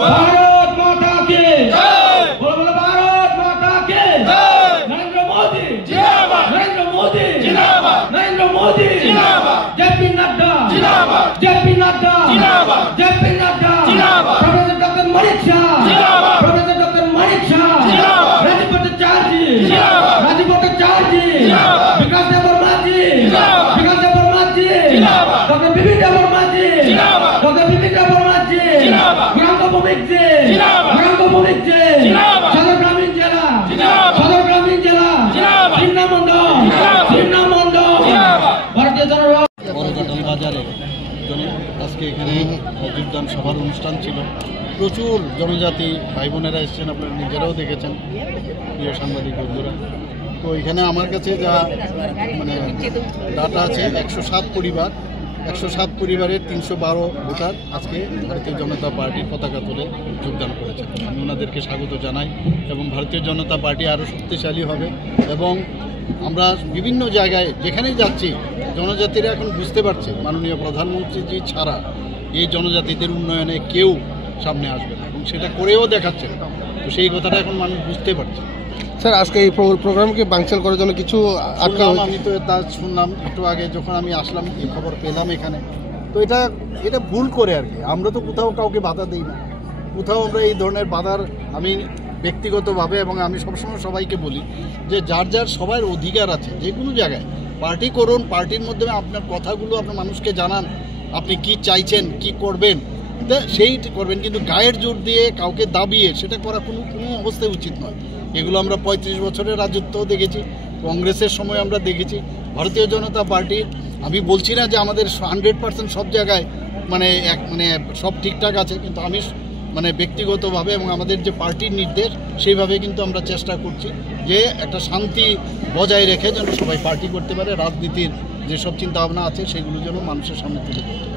भारत माता के बोलो भारत माता के नरेंद्र मोदी जिंदाबाद नरेंद्र मोदी जिंदाबाद नरेंद्र मोदी जिंदाबाद जेपी नड्डा जिंदाबाद जेपी नड्डा जिंदाबाद जेपी नड्डा जिंदाबाद प्रोफेसर डॉक्टर मणि शाह जिंदाबाद प्रोफेसर डॉक्टर मणि शाह जिंदाबाद राजीव भट्टाचार्य जी जिंदाबाद राजीव भट्टाचार्य जी जिंदाबाद विकास देव वर्मा जी जिंदाबाद विकास देव वर्मा जी जिंदाबाद डॉक्टर बिपिन देव वर्मा जी जिंदाबाद डॉक्टर बिपिन देव वर्मा जी जिंदाबाद सदर ग्रामीण जिला भारतीय जनता বড়ঘাটাল বাজারে আজকে এখানে যোগদান সভার অনুষ্ঠান ছিল। প্রচুর জনজাতি ভাই বোনেরা এসেছেন, আপনারা নিজেরাও দেখেছেন প্রিয় সাংবাদিক বন্ধুরা। তো এখানে আমার কাছে যা মানে ডাটা আছে 107 পরিবার, 107 পরিবারের 312 ভোটার আজকে ভারতীয় জনতা পার্টির পতাকা তুলে যোগদান করেছে। আমি ওনাদেরকে স্বাগত জানাই এবং ভারতীয় জনতা পার্টি আরও শক্তিশালী হবে এবং আমরা বিভিন্ন জায়গায় যেখানেই যাচ্ছি জনজাতিরা এখন বুঝতে পারছে মাননীয় প্রধানমন্ত্রীজি ছাড়া এই জনজাতিদের উন্নয়নে কেউ সামনে আসবে না এবং সেটা করেও দেখাচ্ছেন। তো সেই কথাটা এখন মানুষ বুঝতে পারছে। স্যার, আজকে এই প্রোগ্রামকে বানচাল করার জন্য কিছু আটকা আমি তো তা শুনলাম একটু আগে যখন আমি আসলাম এই খবর পেলাম এখানে। তো এটা ভুল করে আর কি। আমরা তো কোথাও কাউকে বাধা দিই না, কোথাও আমরা এই ধরনের বাধার আমি ব্যক্তিগতভাবে এবং আমি সবসময় সবাইকে বলি যে যার যার সবার অধিকার আছে যে কোনো জায়গায় পার্টি করুন, পার্টির মাধ্যমে আপনার কথাগুলো আপনার মানুষকে জানান, আপনি কি চাইছেন কি করবেন সেই করবেন, কিন্তু গায়ের জোর দিয়ে কাউকে দাবিয়ে সেটা করা কোনো অবস্থায় উচিত নয়। এগুলো আমরা 35 বছরের রাজত্বও দেখেছি, কংগ্রেসের সময় আমরা দেখেছি। ভারতীয় জনতা পার্টির আমি বলছি না যে আমাদের 100% সব জায়গায় মানে সব ঠিকঠাক আছে, কিন্তু আমি মানে ব্যক্তিগতভাবে এবং আমাদের যে পার্টির নির্দেশ সেইভাবে কিন্তু আমরা চেষ্টা করছি যে একটা শান্তি বজায় রেখে যেন সবাই পার্টি করতে পারে, রাজনীতির যেসব চিন্তাভাবনা আছে সেগুলো যেন মানুষের সামনে তুলে ধরতে পারে।